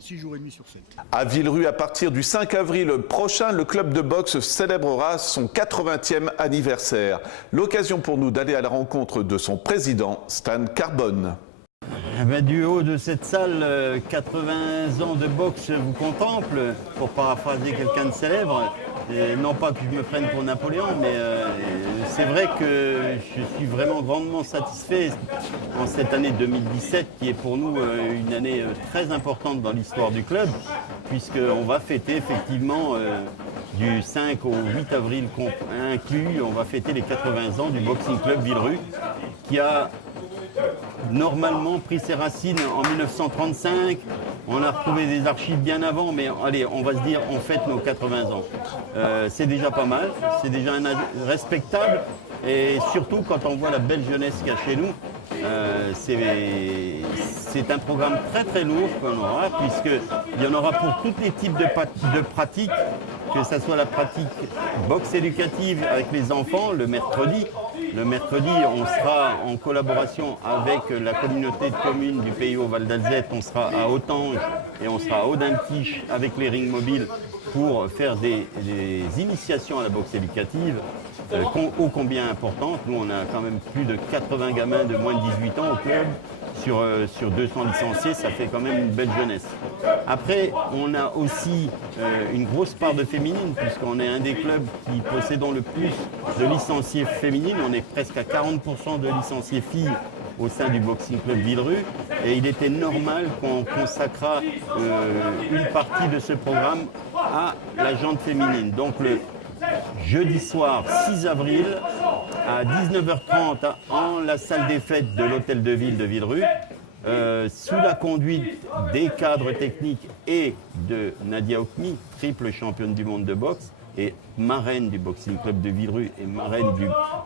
6 jours et demi sur 7. À Villerue, à partir du 5 avril prochain, le club de boxe célébrera son 80e anniversaire. L'occasion pour nous d'aller à la rencontre de son président, Stan Carbone. Du haut de cette salle, 80 ans de boxe vous contemple, pour paraphraser quelqu'un de célèbre. Et non pas que je me prenne pour Napoléon, mais c'est vrai que je suis vraiment grandement satisfait en cette année 2017, qui est pour nous une année très importante dans l'histoire du club, puisqu'on va fêter effectivement du 5 au 8 avril inclus, on va fêter les 80 ans du Boxing Club Villerue, qui a normalement pris ses racines en 1935. On a retrouvé des archives bien avant, mais allez, on va se dire, on fête nos 80 ans. C'est déjà pas mal, c'est déjà un âge respectable, et surtout quand on voit la belle jeunesse qu'il y a chez nous, c'est un programme très très lourd qu'on aura, puisqu'il y en aura pour tous les types de pratiques, que ce soit la pratique boxe éducative avec les enfants le mercredi. Le mercredi, on sera en collaboration avec la communauté de communes du Pays Haut Val d'Alzette. On sera à Autange et on sera à Audintiche avec les rings mobiles pour faire des initiations à la boxe éducative ô combien importantes. Nous, on a quand même plus de 80 gamins de moins de 18 ans au club. Sur 200 licenciés, ça fait quand même une belle jeunesse. Après, on a aussi une grosse part de féminine, puisqu'on est un des clubs qui possédons le plus de licenciés féminines. On est presque à 40% de licenciés filles au sein du Boxing Club Villerue. Et il était normal qu'on consacra une partie de ce programme à la jante féminine. Donc le jeudi soir 6 avril à 19h30 en la salle des fêtes de l'Hôtel de Ville de Villerue, sous la conduite des cadres techniques et de Nadia Okmi, triple championne du monde de boxe et marraine du Boxing Club de Villerue et marraine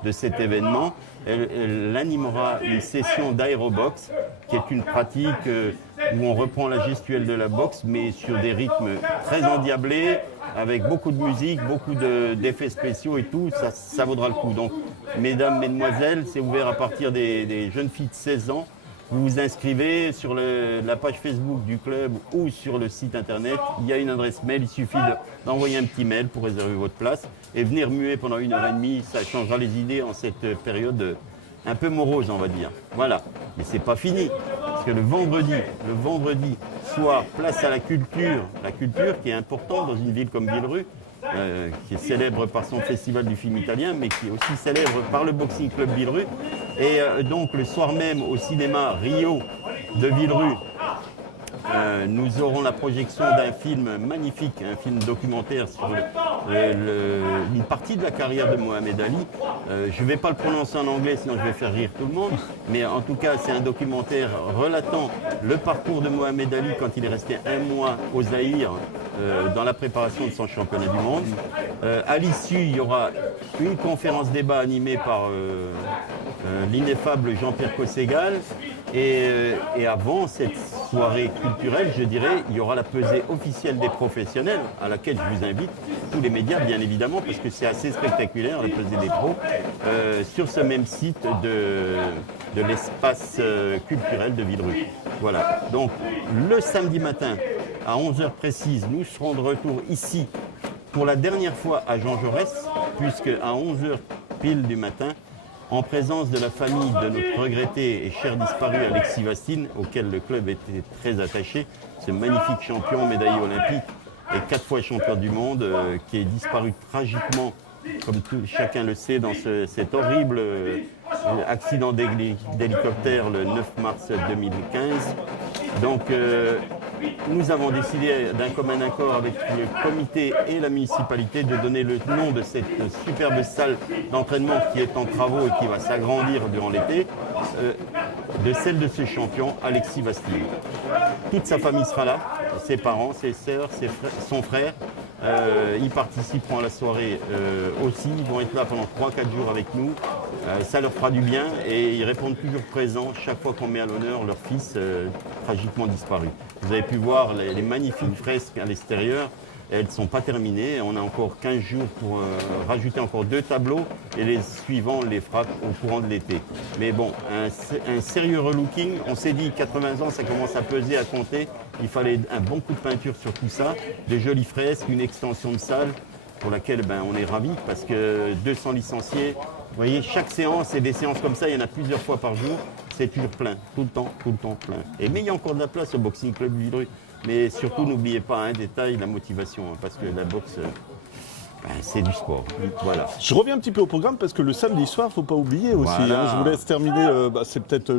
de cet événement. Elle animera une session d'aérobox, qui est une pratique où on reprend la gestuelle de la boxe, mais sur des rythmes très endiablés, avec beaucoup de musique, beaucoup d'effets spéciaux et tout, ça vaudra le coup. Donc, mesdames, mesdemoiselles, c'est ouvert à partir des jeunes filles de 16 ans. Vous vous inscrivez sur la page Facebook du club ou sur le site internet. Il y a une adresse mail, il suffit d'envoyer un petit mail pour réserver votre place et venir muer pendant 1h30. Ça changera les idées en cette période un peu morose, on va dire. Voilà, mais c'est pas fini. Parce que le vendredi soir, place à la culture qui est importante dans une ville comme Villerue, qui est célèbre par son festival du film italien, mais qui est aussi célèbre par le Boxing Club Villerue. Et donc le soir même au cinéma Rio de Villerue, nous aurons la projection d'un film magnifique, un film documentaire sur une partie de la carrière de Mohamed Ali. Je ne vais pas le prononcer en anglais, sinon je vais faire rire tout le monde. Mais en tout cas, c'est un documentaire relatant le parcours de Mohamed Ali quand il est resté un mois au Zaïre dans la préparation de son championnat du monde. À l'issue, il y aura une conférence débat animée par l'ineffable Jean-Pierre Cosségal. Et avant cette soirée culturelle, je dirais, il y aura la pesée officielle des professionnels, à laquelle je vous invite, tous les médias bien évidemment, parce que c'est assez spectaculaire, la pesée des pros, sur ce même site de l'espace culturel de Villerue. Voilà, donc le samedi matin, à 11h précise, nous serons de retour ici pour la dernière fois à Jean Jaurès, puisque à 11h pile du matin, en présence de la famille de notre regretté et cher disparu Alexis Vastine, auquel le club était très attaché, ce magnifique champion médaillé olympique et 4 fois champion du monde, qui est disparu tragiquement, comme chacun le sait, dans cet horrible accident d'hélicoptère le 9 mars 2015. Donc nous avons décidé d'un commun accord avec le comité et la municipalité de donner le nom de cette superbe salle d'entraînement qui est en travaux et qui va s'agrandir durant l'été, de celle de ce champion, Alexis Vastine. Toute sa famille sera là, ses parents, ses sœurs, son frère. Ils participeront à la soirée aussi, ils vont être là pendant 3-4 jours avec nous. Ça leur fera du bien et ils répondent toujours présents chaque fois qu'on met à l'honneur leur fils tragiquement disparu. Vous avez pu voir les magnifiques fresques à l'extérieur. Elles ne sont pas terminées. On a encore 15 jours pour rajouter encore 2 tableaux et les suivants, on les fera au courant de l'été. Mais bon, un sérieux relooking. On s'est dit 80 ans, ça commence à peser, à compter. Il fallait un bon coup de peinture sur tout ça, de jolies fresques, une extension de salle pour laquelle on est ravis parce que 200 licenciés, vous voyez, chaque séance et des séances comme ça, il y en a plusieurs fois par jour, c'est toujours plein, tout le temps plein. Mais il y a encore de la place au Boxing Club Villerupt. Mais surtout, n'oubliez pas un détail, la motivation, parce que la boxe, c'est du sport. Voilà. Je reviens un petit peu au programme parce que le samedi soir, il ne faut pas oublier aussi. Voilà. Je vous laisse terminer, c'est peut-être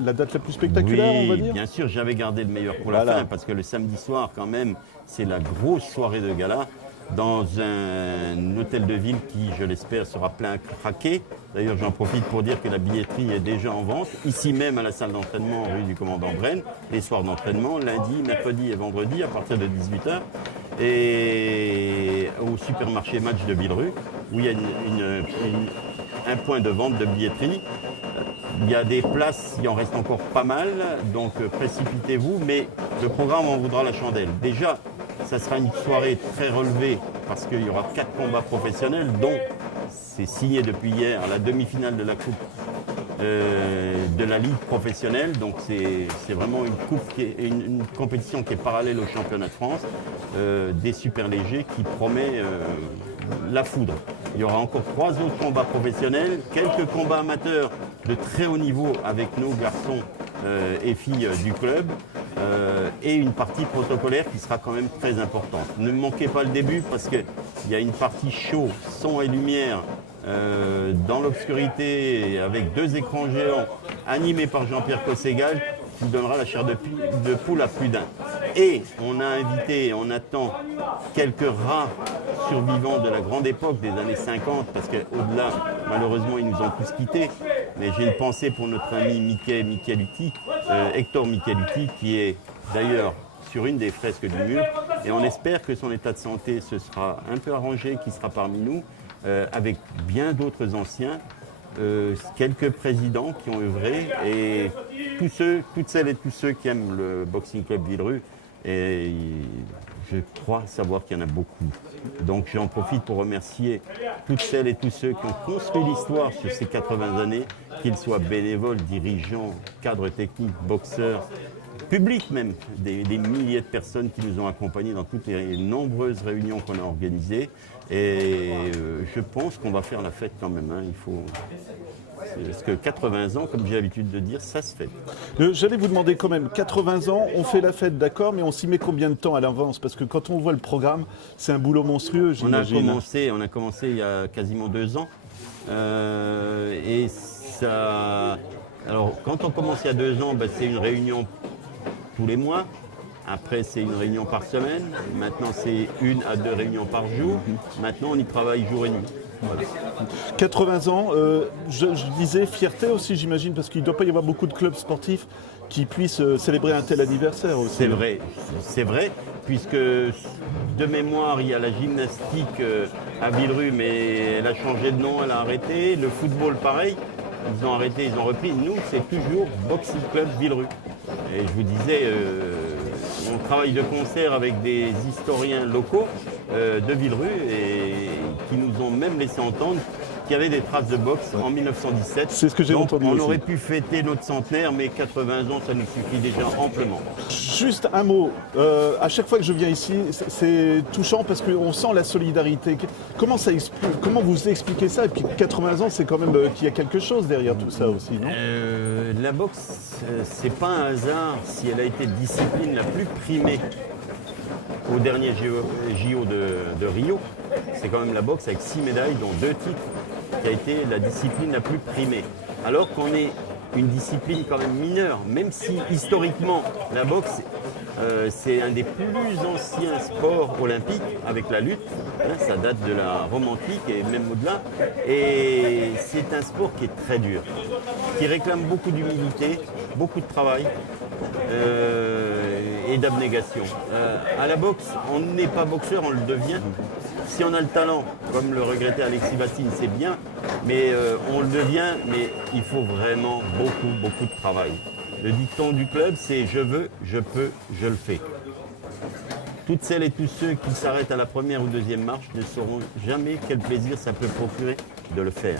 la date la plus spectaculaire, Oui, on va dire. bien sûr, j'avais gardé le meilleur pour la fin, parce que le samedi soir, quand même, c'est la grosse soirée de gala dans un hôtel de ville qui, je l'espère, sera plein à craquer. D'ailleurs, j'en profite pour dire que la billetterie est déjà en vente, ici même à la salle d'entraînement rue du Commandant Brenne, les soirs d'entraînement, lundi, mercredi et vendredi à partir de 18h. Et au supermarché Match de Villerupt, où il y a un point de vente de billetterie. Il y a des places, il en reste encore pas mal, donc précipitez-vous, mais le programme en voudra la chandelle. Déjà, ça sera une soirée très relevée parce qu'il y aura 4 combats professionnels, dont c'est signé depuis hier la demi-finale de la Coupe de la Ligue professionnelle. Donc c'est vraiment une compétition qui est parallèle au championnat de France, des super légers qui promet la foudre. Il y aura encore 3 autres combats professionnels, quelques combats amateurs de très haut niveau avec nos garçons et filles du club, et une partie protocolaire qui sera quand même très importante. Ne manquez pas le début parce qu'il y a une partie show, son et lumière dans l'obscurité avec 2 écrans géants animés par Jean-Pierre Cosségal qui donnera la chair de poule à plus d'un. Et on a invité, on attend quelques rares survivants de la grande époque des années 50 parce qu'au-delà, malheureusement, ils nous ont tous quittés. Mais j'ai une pensée pour notre ami Hector Michelutti, qui est d'ailleurs sur une des fresques du mur. Et on espère que son état de santé se sera un peu arrangé, qu'il sera parmi nous, avec bien d'autres anciens, quelques présidents qui ont œuvré, et toutes celles et tous ceux qui aiment le Boxing Club Villerupt. Et je crois savoir qu'il y en a beaucoup. Donc j'en profite pour remercier toutes celles et tous ceux qui ont construit l'histoire sur ces 80 années, qu'ils soient bénévoles, dirigeants, cadres techniques, boxeurs, publics même, des milliers de personnes qui nous ont accompagnés dans toutes les nombreuses réunions qu'on a organisées. Et je pense qu'on va faire la fête quand même. Il faut... Parce que 80 ans, comme j'ai l'habitude de dire, ça se fait. J'allais vous demander quand même, 80 ans, on fait la fête, d'accord, mais on s'y met combien de temps à l'avance? Parce que quand on voit le programme, c'est un boulot monstrueux, j'imagine. On a commencé il y a quasiment 2 ans. Et ça... Alors, quand on commence il y a 2 ans, c'est une réunion tous les mois. Après, c'est une réunion par semaine. Maintenant, c'est 1 à 2 réunions par jour. Maintenant, on y travaille jour et nuit. Voilà. 80 ans, je disais fierté aussi, j'imagine, parce qu'il ne doit pas y avoir beaucoup de clubs sportifs qui puissent célébrer un tel anniversaire aussi. C'est vrai, puisque de mémoire, il y a la gymnastique à Villerupt, mais elle a changé de nom, elle a arrêté. Le football, pareil, ils ont arrêté, ils ont repris. Nous, c'est toujours Boxing Club Villerupt. Et je vous disais, on travaille de concert avec des historiens locaux de Villerupt et qui nous ont même laissé entendre qu'il y avait des traces de boxe en 1917. C'est ce que j'ai entendu on aussi. aurait pu fêter notre centenaire, mais 80 ans, ça nous suffit déjà amplement. Juste un mot, à chaque fois que je viens ici, c'est touchant parce qu'on sent la solidarité. Comment vous expliquez ça? Et puis 80 ans, c'est quand même qu'il y a quelque chose derrière tout ça aussi, non? La boxe, c'est pas un hasard si elle a été discipline la plus primée au dernier JO de Rio. C'est quand même la boxe avec 6 médailles, dont 2 titres, qui a été la discipline la plus primée. Alors qu'on est une discipline quand même mineure, même si historiquement la boxe c'est un des plus anciens sports olympiques avec la lutte. Ça date de la Rome antique et même au-delà. Et c'est un sport qui est très dur, qui réclame beaucoup d'humilité, beaucoup de travail et d'abnégation. À la boxe, on n'est pas boxeur, on le devient. Si on a le talent, comme le regrettait Alexis Bassine, c'est bien, mais on le devient, mais il faut vraiment beaucoup de travail. Le dicton du club, c'est « je veux, je peux, je le fais ». Toutes celles et tous ceux qui s'arrêtent à la première ou deuxième marche ne sauront jamais quel plaisir ça peut procurer de le faire.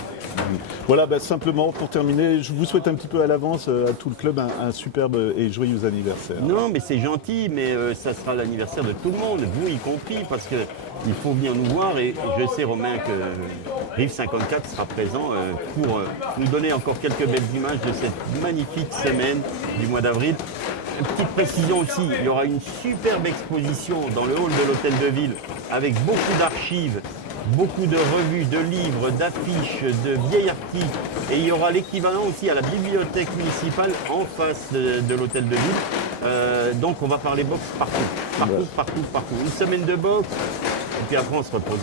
Voilà, simplement pour terminer, je vous souhaite un petit peu à l'avance à tout le club un superbe et joyeux anniversaire. Non, mais c'est gentil, mais ça sera l'anniversaire de tout le monde, vous y compris, parce qu'il faut venir nous voir. Et je sais, Romain, que Rive 54 sera présent pour nous donner encore quelques belles images de cette magnifique semaine du mois d'avril. Une petite précision aussi, il y aura une superbe exposition dans le hall de l'Hôtel de Ville avec beaucoup d'archives, beaucoup de revues, de livres, d'affiches, de vieils articles. Et il y aura l'équivalent aussi à la bibliothèque municipale en face de l'Hôtel de Ville. Donc on va parler boxe partout. Une semaine de boxe, et puis après on se repose.